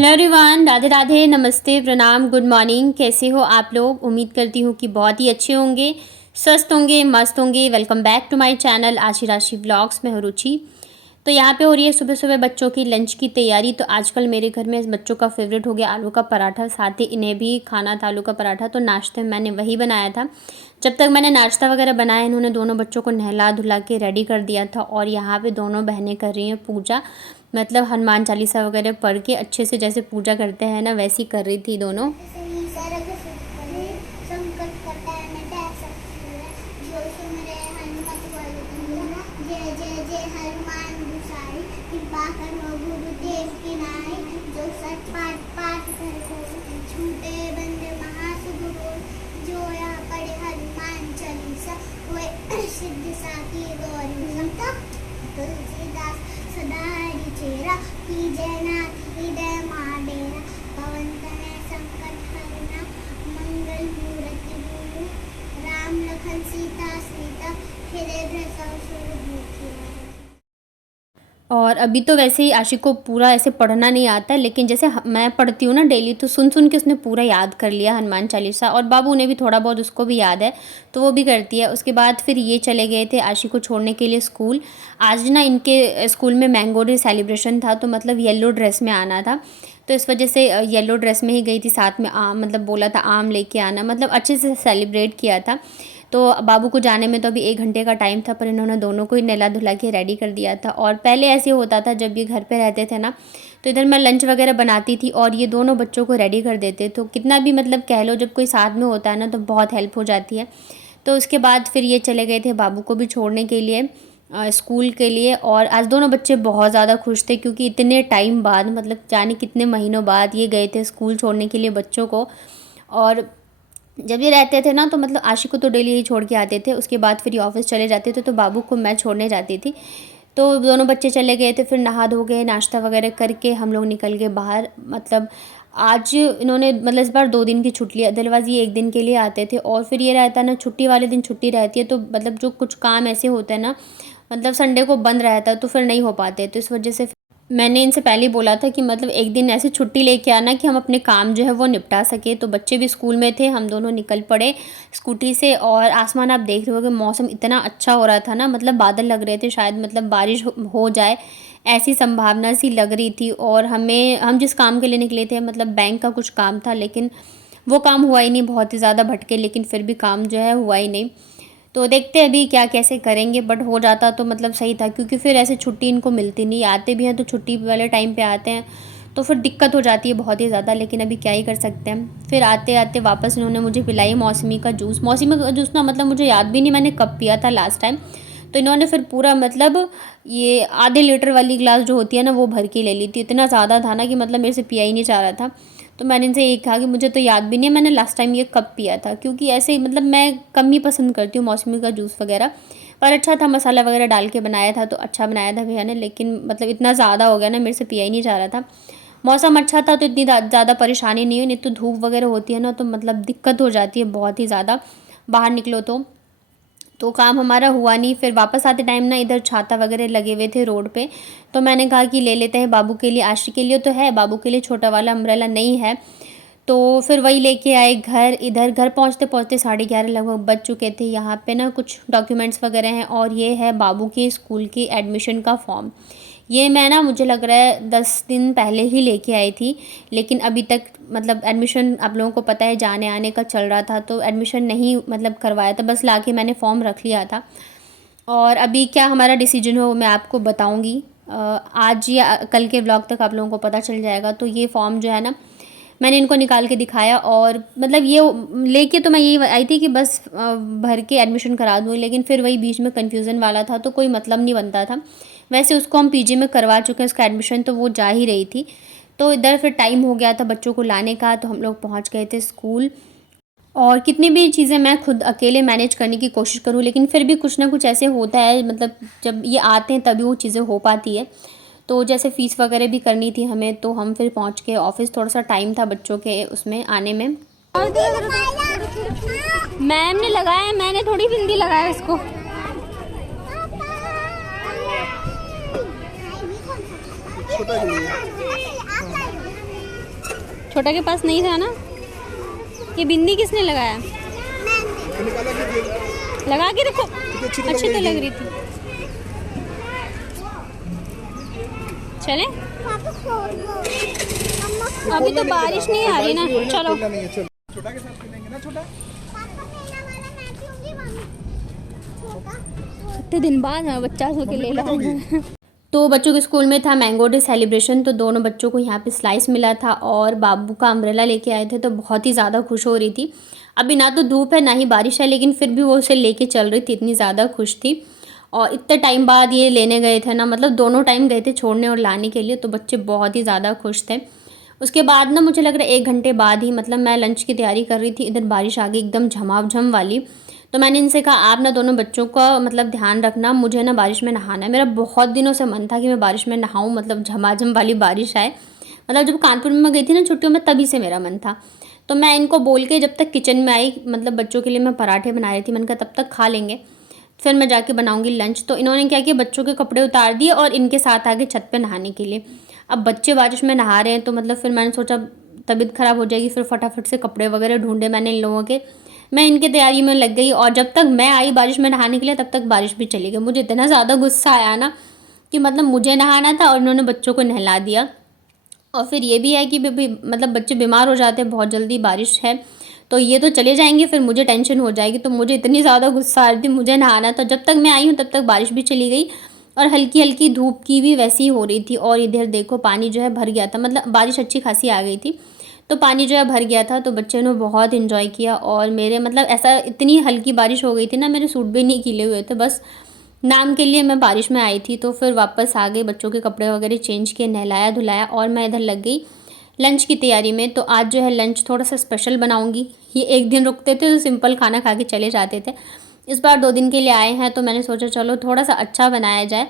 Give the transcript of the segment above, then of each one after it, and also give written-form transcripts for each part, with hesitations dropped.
Hello everyone, Radhe Radhe, नमस्ते, प्रणाम, good morning. कैसे हो आप लोग? उम्मीद करती हूँ कि बहुत ही अच्छे होंगे, स्वस्थ होंगे, मस्त होंगे। Welcome back to my channel Aashi Rashi vlogs में हूँ रुचि। तो यहाँ पे हो रही है सुबह सुबह बच्चों की लंच की तैयारी। तो आजकल मेरे घर में बच्चों का फेवरेट हो गया आलू का पराठा, साथ ही इन्हें भी खाना था आलू का पराठा। तो नाश्ते में मैंने वही बनाया था। जब तक मैंने नाश्ता वगैरह बनाया, इन्होंने दोनों बच्चों को नहला धुला के रेडी कर दिया था। और यहाँ पे दोनों बहनें कर रही हैं पूजा, मतलब हनुमान चालीसा वगैरह पढ़ के अच्छे से जैसे पूजा करते हैं ना, वैसी कर रही थी दोनों। तुलसीदास सदा हरिचेरा जयनाथ हृदय माडेरा पवन तनय संकट हरना मंगल मूर्ति बोलो राम लखन सीता सीता हृदय भ्रसव सुरभूति। और अभी तो वैसे ही आशिक को पूरा ऐसे पढ़ना नहीं आता है, लेकिन जैसे मैं पढ़ती हूँ ना डेली, तो सुन सुन के उसने पूरा याद कर लिया हनुमान चालीसा। और बाबू ने भी थोड़ा बहुत, उसको भी याद है, तो वो भी करती है। उसके बाद फिर ये चले गए थे आशिक को छोड़ने के लिए स्कूल। आज ना इनके स्कूल में मैंगो डे सेलिब्रेशन था, तो मतलब येलो ड्रेस में आना था, तो इस वजह से येलो ड्रेस में ही गई थी। साथ में आम, मतलब बोला था आम लेके आना, मतलब अच्छे से सेलिब्रेट किया था। तो बाबू को जाने में तो अभी 1 घंटे का टाइम था, पर इन्होंने दोनों को ही नहला धुला के रेडी कर दिया था। और पहले ऐसे होता था जब ये घर पे रहते थे ना, तो इधर मैं लंच वगैरह बनाती थी और ये दोनों बच्चों को रेडी कर देते। तो कितना भी मतलब कह लो, जब कोई साथ में होता है ना तो बहुत हेल्प हो जाती है। तो उसके बाद फिर ये चले गए थे बाबू को भी छोड़ने के लिए स्कूल के लिए। और आज दोनों बच्चे बहुत ज़्यादा खुश थे, क्योंकि इतने टाइम बाद, मतलब जाने कितने महीनों बाद ये गए थे स्कूल छोड़ने के लिए बच्चों को। और जब ये रहते थे ना, तो मतलब आशिक को तो डेली ही छोड़ के आते थे। उसके बाद फिर ये ऑफिस चले जाते थे, तो बाबू को मैं छोड़ने जाती थी। तो दोनों बच्चे चले गए थे, फिर नहा धो गए, नाश्ता वगैरह करके हम लोग निकल गए बाहर। मतलब आज इन्होंने, मतलब इस बार 2 दिन की छुट्टी, अदरवाइज़ ये 1 दिन के लिए आते थे। और फिर ये रहता है ना, छुट्टी वाले दिन छुट्टी रहती है, तो मतलब जो कुछ काम ऐसे होते हैं ना, मतलब संडे को बंद रहता है, तो फिर नहीं हो पाते। तो इस वजह से मैंने इनसे पहले ही बोला था कि मतलब 1 दिन ऐसे छुट्टी लेके आना कि हम अपने काम जो है वो निपटा सके। तो बच्चे भी स्कूल में थे, हम दोनों निकल पड़े स्कूटी से। और आसमान आप देख रहे हो कि मौसम इतना अच्छा हो रहा था ना, मतलब बादल लग रहे थे, शायद मतलब बारिश हो जाए, ऐसी संभावना सी लग रही थी। और हम जिस काम के लिए निकले थे, मतलब बैंक का कुछ काम था, लेकिन वो काम हुआ ही नहीं, बहुत ही ज़्यादा भटके, लेकिन फिर भी काम जो है हुआ ही नहीं। तो देखते हैं अभी क्या कैसे करेंगे, बट हो जाता तो मतलब सही था, क्योंकि फिर ऐसे छुट्टी इनको मिलती नहीं, आते भी हैं तो छुट्टी वाले टाइम पे आते हैं, तो फिर दिक्कत हो जाती है बहुत ही ज़्यादा। लेकिन अभी क्या ही कर सकते हैं। फिर आते आते वापस इन्होंने मुझे पिलाई मौसमी का जूस। मौसमी का जूस ना, मतलब मुझे याद भी नहीं मैंने कब पिया था लास्ट टाइम। तो इन्होंने फिर पूरा, मतलब ये आधे लीटर वाली गिलास जो होती है ना, वो भर के ले ली थी। इतना ज़्यादा था ना कि मतलब मेरे से पिया ही नहीं चाह रहा था। तो मैंने इनसे ये कहा कि मुझे तो याद भी नहीं है मैंने लास्ट टाइम ये कब पिया था, क्योंकि ऐसे ही मतलब मैं कम ही पसंद करती हूँ मौसमी का जूस वगैरह। पर अच्छा था, मसाला वगैरह डाल के बनाया था, तो अच्छा बनाया था भैया ने। लेकिन मतलब इतना ज़्यादा हो गया ना, मेरे से पिया ही नहीं जा रहा था। मौसम अच्छा था तो इतनी ज़्यादा परेशानी नहीं हुई, नहीं तो धूप वगैरह होती है ना, तो मतलब दिक्कत हो जाती है बहुत ही ज़्यादा, बाहर निकलो तो काम हमारा हुआ नहीं। फिर वापस आते टाइम ना, इधर छाता वगैरह लगे हुए थे रोड पे, तो मैंने कहा कि ले लेते हैं बाबू के लिए। आशी के लिए तो है, बाबू के लिए छोटा वाला अम्ब्रेला नहीं है। तो फिर वही लेके आए घर। इधर घर पहुंचते पहुंचते 11:30 लगभग बज चुके थे। यहाँ पे ना कुछ डॉक्यूमेंट्स वगैरह हैं, और ये है बाबू के स्कूल की एडमिशन का फॉर्म। ये मैं ना, मुझे लग रहा है 10 दिन पहले ही लेके आई थी, लेकिन अभी तक मतलब एडमिशन, आप लोगों को पता है जाने आने का चल रहा था, तो एडमिशन नहीं मतलब करवाया था, बस लाके मैंने फॉर्म रख लिया था। और अभी क्या हमारा डिसीजन हो मैं आपको बताऊंगी, आज या कल के ब्लॉग तक आप लोगों को पता चल जाएगा। तो ये फॉर्म जो है ना, मैंने इनको निकाल के दिखाया, और मतलब ये लेके तो मैं यही आई थी कि बस भर के एडमिशन करा दूँ, लेकिन फिर वही बीच में कन्फ्यूज़न वाला था, तो कोई मतलब नहीं बनता था। वैसे उसको हम पीजी में करवा चुके हैं उसका एडमिशन, तो वो जा ही रही थी। तो इधर फिर टाइम हो गया था बच्चों को लाने का, तो हम लोग पहुँच गए थे स्कूल। और कितनी भी चीज़ें मैं खुद अकेले मैनेज करने की कोशिश करूँ, लेकिन फिर भी कुछ ना कुछ ऐसे होता है, मतलब जब ये आते हैं तभी वो चीज़ें हो पाती है। तो जैसे फ़ीस वगैरह भी करनी थी हमें, तो हम फिर पहुंच के ऑफिस, थोड़ा सा टाइम था बच्चों के उसमें आने में। मैम ने लगाया, मैंने थोड़ी बिंदी लगाया इसको। छोटा के पास नहीं था ना। ये बिंदी किसने लगाया? लगा के रखो, अच्छी तो लग रही थी। चले, अभी तो बारिश नहीं आ रही ना। चलो छोटा के साथ खेलेंगे ना। छोटा कितने दिन बाद बच्चा सो के ले लाऊंगा। तो बच्चों के स्कूल में था मैंगो डे सेलिब्रेशन, तो दोनों बच्चों को यहाँ पे स्लाइस मिला था और बाबू का अम्ब्रेला लेके आए थे, तो बहुत ही ज़्यादा खुश हो रही थी। अभी ना तो धूप है ना ही बारिश है, लेकिन फिर भी वो उसे लेके चल रही थी, इतनी ज़्यादा खुश थी। और इतने टाइम बाद ये लेने गए थे ना, मतलब दोनों टाइम गए थे छोड़ने और लाने के लिए, तो बच्चे बहुत ही ज़्यादा खुश थे। उसके बाद ना मुझे लग रहा है 1 घंटे बाद ही, मतलब मैं लंच की तैयारी कर रही थी, इधर बारिश आ गई एकदम झमाझम वाली। तो मैंने इनसे कहा आप ना दोनों बच्चों का मतलब ध्यान रखना, मुझे ना बारिश में नहाना है। मेरा बहुत दिनों से मन था कि मैं बारिश में नहाऊं, मतलब झमाझम वाली बारिश आए। मतलब जब कानपुर में मैं गई थी ना छुट्टियों में, तभी से मेरा मन था। तो मैं इनको बोल के जब तक किचन में आई, मतलब बच्चों के लिए मैं पराठे बना रही थी, मैंने कहा तब तक खा लेंगे, फिर मैं जाके बनाऊंगी लंच। तो इन्होंने क्या किया, बच्चों के कपड़े उतार दिए और इनके साथ आगे छत पे नहाने के लिए। अब बच्चे बारिश में नहा रहे हैं, तो मतलब फिर मैंने सोचा तबीयत ख़राब हो जाएगी, फिर फटाफट से कपड़े वगैरह ढूंढे मैंने इन लोगों के। मैं इनकी तैयारी में लग गई और जब तक मैं आई बारिश में नहाने के लिए, तब तक बारिश भी चली गई। मुझे इतना ज़्यादा गुस्सा आया ना कि मतलब मुझे नहाना था और इन्होंने बच्चों को नहला दिया। और फिर ये भी है कि मतलब बच्चे बीमार हो जाते हैं बहुत जल्दी, बारिश है तो ये तो चले जाएंगे, फिर मुझे टेंशन हो जाएगी। तो मुझे इतनी ज़्यादा गुस्सा आ रही थी, मुझे नहाना था। जब तक मैं आई हूँ तब तक बारिश भी चली गई और हल्की हल्की धूप की भी वैसी ही हो रही थी। और इधर देखो पानी जो है भर गया था, मतलब बारिश अच्छी खासी आ गई थी, तो पानी जो है भर गया था। तो बच्चों ने बहुत इन्जॉय किया और मेरे मतलब ऐसा इतनी हल्की बारिश हो गई थी ना, मेरे सूट भी नहीं गीले हुए थे, बस नाम के लिए मैं बारिश में आई थी। तो फिर वापस आ गई, बच्चों के कपड़े वगैरह चेंज किए, नहलाया धुलाया और मैं इधर लग गई लंच की तैयारी में। तो आज जो है लंच थोड़ा सा स्पेशल बनाऊंगी। ये एक दिन रुकते थे तो सिंपल खाना खा के चले जाते थे, इस बार 2 दिन के लिए आए हैं, तो मैंने सोचा चलो थोड़ा सा अच्छा बनाया जाए।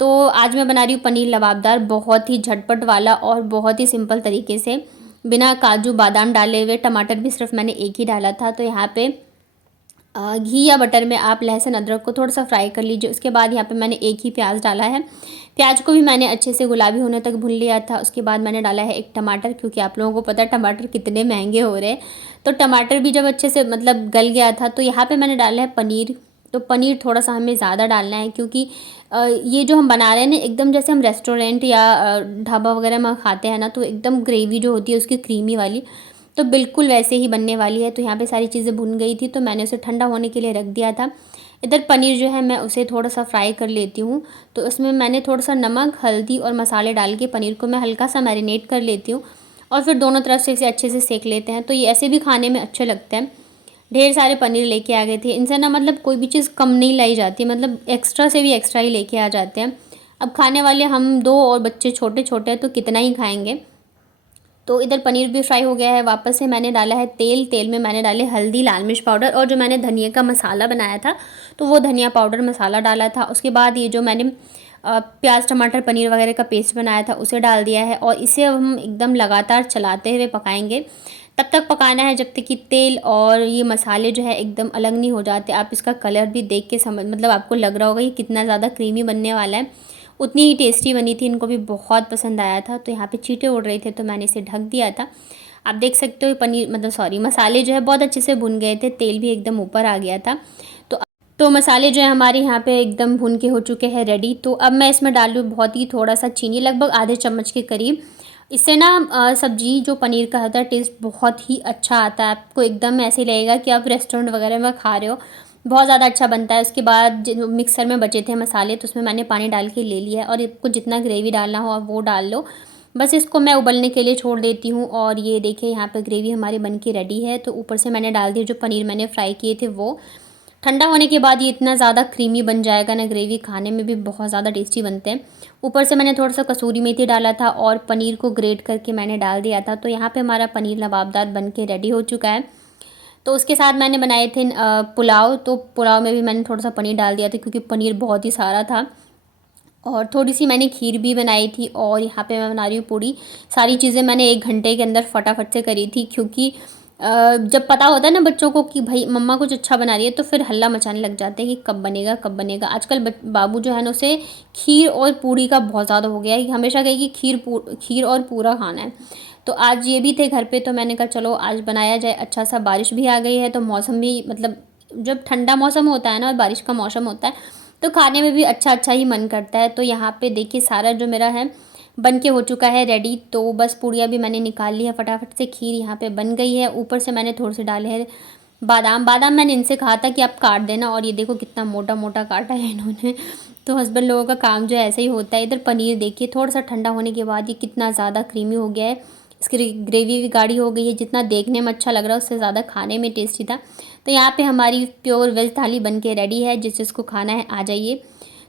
तो आज मैं बना रही हूँ पनीर लबाबदार, बहुत ही झटपट वाला और बहुत ही सिंपल तरीके से, बिना काजू बादाम डाले हुए। टमाटर भी सिर्फ मैंने एक ही डाला था। तो यहाँ पे घी या बटर में आप लहसुन अदरक को थोड़ा सा फ्राई कर लीजिए। उसके बाद यहाँ पे मैंने एक ही प्याज डाला है, प्याज को भी मैंने अच्छे से गुलाबी होने तक भून लिया था। उसके बाद मैंने डाला है एक टमाटर, क्योंकि आप लोगों को पता है टमाटर कितने महंगे हो रहे हैं। तो टमाटर भी जब अच्छे से मतलब गल गया था, तो यहाँ पे मैंने डाला है पनीर। तो पनीर थोड़ा सा हमें ज़्यादा डालना है, क्योंकि ये जो हम बना रहे हैं ना, एकदम जैसे हम रेस्टोरेंट या ढाबा वगैरह में खाते हैं ना, तो एकदम ग्रेवी जो होती है उसकी क्रीमी वाली, तो बिल्कुल वैसे ही बनने वाली है। तो यहाँ पे सारी चीज़ें भुन गई थी, तो मैंने उसे ठंडा होने के लिए रख दिया था। इधर पनीर जो है मैं उसे थोड़ा सा फ्राई कर लेती हूँ। तो उसमें मैंने थोड़ा सा नमक हल्दी और मसाले डाल के पनीर को मैं हल्का सा मैरिनेट कर लेती हूँ और फिर दोनों तरफ से इसे अच्छे से सेक लेते हैं। तो ये ऐसे भी खाने में अच्छे लगते हैं। ढेर सारे पनीर लेके आ गए थे, इनसे ना मतलब कोई भी चीज़ कम नहीं लाई जाती, मतलब एक्स्ट्रा से भी एक्स्ट्रा ही लेके आ जाते हैं। अब खाने वाले हम 2 और बच्चे छोटे छोटे हैं, तो कितना ही खाएँगे। तो इधर पनीर भी फ्राई हो गया है। वापस से मैंने डाला है तेल, तेल में मैंने डाले हल्दी लाल मिर्च पाउडर और जो मैंने धनिया का मसाला बनाया था, तो वो धनिया पाउडर मसाला डाला था। उसके बाद ये जो मैंने प्याज टमाटर पनीर वगैरह का पेस्ट बनाया था उसे डाल दिया है और इसे अब हम एकदम लगातार चलाते हुए पकाएंगे। तब तक पकाना है जब तक कि तेल और ये मसाले जो है एकदम अलग नहीं हो जाते। आप इसका कलर भी देख के समझ मतलब आपको लग रहा होगा ये कितना ज़्यादा क्रीमी बनने वाला है। उतनी ही टेस्टी बनी थी, इनको भी बहुत पसंद आया था। तो यहाँ पे चींटे उड़ रहे थे, तो मैंने इसे ढक दिया था। आप देख सकते हो पनीर मतलब सॉरी मसाले जो है बहुत अच्छे से भुन गए थे, तेल भी एकदम ऊपर आ गया था। तो मसाले जो है हमारे यहाँ पे एकदम भुन के हो चुके हैं रेडी। तो अब मैं इसमें डाल लूँ बहुत ही थोड़ा सा चीनी, लगभग आधे चम्मच के करीब। इससे ना सब्जी जो पनीर का होता है टेस्ट बहुत ही अच्छा आता है। आपको एकदम ऐसे लगेगा कि आप रेस्टोरेंट वगैरह में खा रहे हो, बहुत ज़्यादा अच्छा बनता है। उसके बाद जो मिक्सर में बचे थे मसाले, तो उसमें मैंने पानी डाल के ले लिया है और इसको जितना ग्रेवी डालना हो आप वो डाल लो। बस इसको मैं उबलने के लिए छोड़ देती हूँ। और ये देखिए यहाँ पे ग्रेवी हमारी बन के रेडी है। तो ऊपर से मैंने डाल दिया जो पनीर मैंने फ्राई किए थे वो। ठंडा होने के बाद ये इतना ज़्यादा क्रीमी बन जाएगा ना, ग्रेवी खाने में भी बहुत ज़्यादा टेस्टी बनते हैं। ऊपर से मैंने थोड़ा सा कसूरी मेथी डाला था और पनीर को ग्रेट करके मैंने डाल दिया था। तो यहाँ पे हमारा पनीर लबाबदार बन के रेडी हो चुका है। तो उसके साथ मैंने बनाए थे पुलाव। तो पुलाव में भी मैंने थोड़ा सा पनीर डाल दिया था, क्योंकि पनीर बहुत ही सारा था। और थोड़ी सी मैंने खीर भी बनाई थी। और यहाँ पे मैं बना रही हूँ पूड़ी। सारी चीज़ें मैंने 1 घंटे के अंदर फटाफट से करी थी, क्योंकि जब पता होता है ना बच्चों को कि भाई मम्मा कुछ अच्छा बना रही है, तो फिर हल्ला मचाने लग जाते हैं कि कब बनेगा कब बनेगा। आजकल बाबू जो है ना उसे खीर और पूड़ी का बहुत ज़्यादा हो गया है, कि हमेशा कहे कि खीर और पूरा खाना है। तो आज ये भी थे घर पे, तो मैंने कहा चलो आज बनाया जाए अच्छा सा। बारिश भी आ गई है तो मौसम भी मतलब जब ठंडा मौसम होता है ना और बारिश का मौसम होता है तो खाने में भी अच्छा अच्छा ही मन करता है। तो यहाँ पे देखिए सारा जो मेरा है बन के हो चुका है रेडी। तो बस पूड़ियाँ भी मैंने निकाल ली है फटाफट से, खीर यहाँ पे बन गई है। ऊपर से मैंने थोड़े से डाले हैं बादाम मैंने इनसे कहा था कि आप काट देना, और ये देखो कितना मोटा मोटा काटा है इन्होंने। तो हस्बैंड लोगों का काम जो है ऐसे ही होता है। इधर पनीर देखिए थोड़ा सा ठंडा होने के बाद ये कितना ज़्यादा क्रीमी हो गया है, इसकी ग्रेवी भी गाढ़ी हो गई है। जितना देखने में अच्छा लग रहा है उससे ज़्यादा खाने में टेस्टी था। तो यहाँ पे हमारी प्योर वेज थाली बन के रेडी है, जिसको खाना है आ जाइए।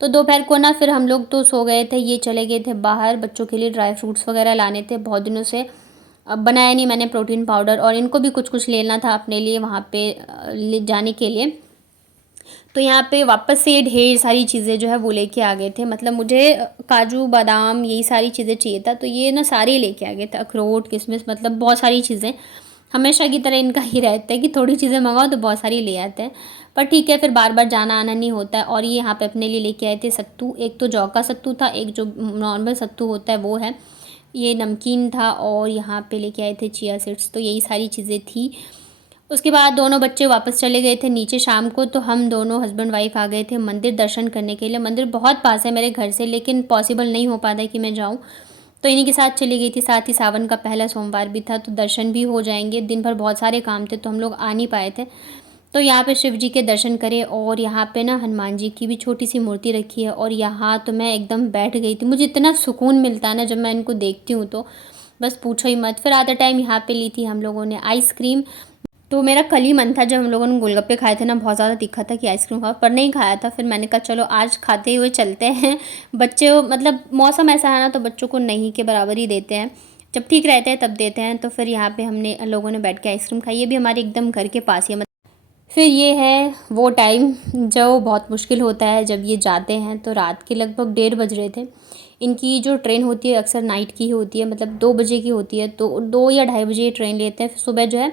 तो दोपहर को ना फिर हम लोग तो सो गए थे, ये चले गए थे बाहर बच्चों के लिए ड्राई फ्रूट्स वगैरह लाने थे। बहुत दिनों से अब बनाया नहीं मैंने प्रोटीन पाउडर, और इनको भी कुछ कुछ लेना था अपने लिए वहाँ पे ले जाने के लिए। तो यहाँ पे वापस से ढेर सारी चीज़ें जो है वो लेके आ गए थे। मतलब मुझे काजू बादाम यही सारी चीज़ें चाहिए था, तो ये ना सारे लेके आ गए थे, अखरोट किशमिश मतलब बहुत सारी चीज़ें। हमेशा की तरह इनका ही रहता है कि थोड़ी चीज़ें मंगाओ तो बहुत सारी ले आते हैं, पर ठीक है फिर बार बार जाना आना नहीं होता है। और ये यहाँ पे अपने लिए लेके आए थे सत्तू, एक तो जौ का सत्तू था, एक जो नॉर्मल सत्तू होता है वो है, ये नमकीन था, और यहाँ पे लेके आए थे चिया सीड्स। तो यही सारी चीज़ें थी। उसके बाद दोनों बच्चे वापस चले गए थे नीचे शाम को, तो हम दोनों हस्बैंड वाइफ आ गए थे मंदिर दर्शन करने के लिए। मंदिर बहुत पास है मेरे घर से, लेकिन पॉसिबल नहीं हो पाता है कि मैं जाऊँ, तो इन्हीं के साथ चली गई थी। साथ ही सावन का पहला सोमवार भी था, तो दर्शन भी हो जाएंगे। दिन भर बहुत सारे काम थे तो हम लोग आ नहीं पाए थे। तो यहाँ पे शिव जी के दर्शन करे, और यहाँ पे ना हनुमान जी की भी छोटी सी मूर्ति रखी है। और यहाँ तो मैं एकदम बैठ गई थी, मुझे इतना सुकून मिलता है ना जब मैं इनको देखती हूँ, तो बस पूछो ही मत। फिर आते टाइम यहाँ पे ली थी हम लोगों ने आइसक्रीम। तो मेरा कल ही मन था जब हम लोगों ने गोलगप्पे खाए थे ना, बहुत ज़्यादा तीखा था कि आइसक्रीम खाओ, पर नहीं खाया था। फिर मैंने कहा चलो आज खाते हुए चलते हैं। बच्चे मतलब मौसम ऐसा है ना तो बच्चों को नहीं के बराबर ही देते हैं, जब ठीक रहते हैं तब देते हैं। तो फिर यहाँ पे हमने लोगों ने बैठ के आइसक्रीम खाई, ये भी हमारे एकदम घर के पास ही है। फिर ये है वो टाइम जो बहुत मुश्किल होता है जब ये जाते हैं। तो रात के लगभग 1:30 बज रहे थे। इनकी जो ट्रेन होती है अक्सर नाइट की ही होती है, मतलब 2 बजे की होती है, तो 2 या 2:30 बजे ये ट्रेन लेते हैं। सुबह जो है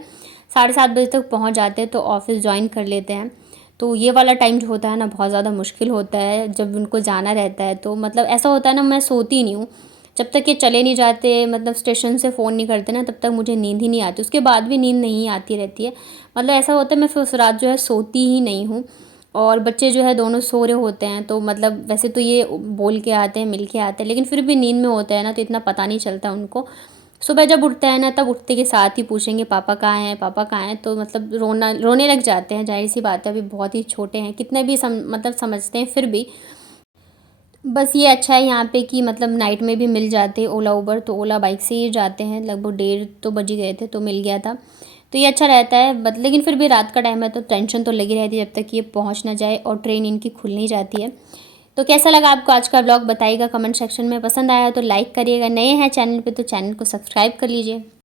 7:30 बजे तक पहुंच जाते हैं, तो ऑफिस ज्वाइन कर लेते हैं। तो ये वाला टाइम जो होता है ना बहुत ज़्यादा मुश्किल होता है जब उनको जाना रहता है। तो मतलब ऐसा होता है ना, मैं सोती नहीं हूँ जब तक ये चले नहीं जाते, मतलब स्टेशन से फ़ोन नहीं करते ना, तब तक मुझे नींद ही नहीं आती। उसके बाद भी नींद नहीं आती रहती है, मतलब ऐसा होता है मैं फिर उस रात जो है सोती ही नहीं हूँ। और बच्चे जो है दोनों सो रहे होते हैं, तो मतलब वैसे तो ये बोल के आते हैं मिल के आते हैं, लेकिन फिर भी नींद में होते हैं ना तो इतना पता नहीं चलता उनको। सुबह जब उठते हैं ना तब उठते के साथ ही पूछेंगे पापा कहाँ हैं, पापा कहाँ हैं। तो मतलब रोने लग जाते हैं, जाहिर सी बात है अभी बहुत ही छोटे हैं, कितने भी मतलब समझते हैं फिर भी। बस ये अच्छा है यहाँ पे कि मतलब नाइट में भी मिल जाते हैं ओला उबर, तो ओला बाइक से ही जाते हैं। लगभग 1:30 तो बज ही गए थे तो मिल गया था, तो ये अच्छा रहता है। बट लेकिन फिर भी रात का टाइम है तो टेंशन तो लगी रहती है जब तक ये पहुँच ना जाए और ट्रेन इनकी खुल नहीं जाती है। तो कैसा लगा आपको आज का ब्लॉग बताइएगा कमेंट सेक्शन में। पसंद आया तो लाइक करिएगा, नए हैं चैनल पे तो चैनल को सब्सक्राइब कर लीजिए।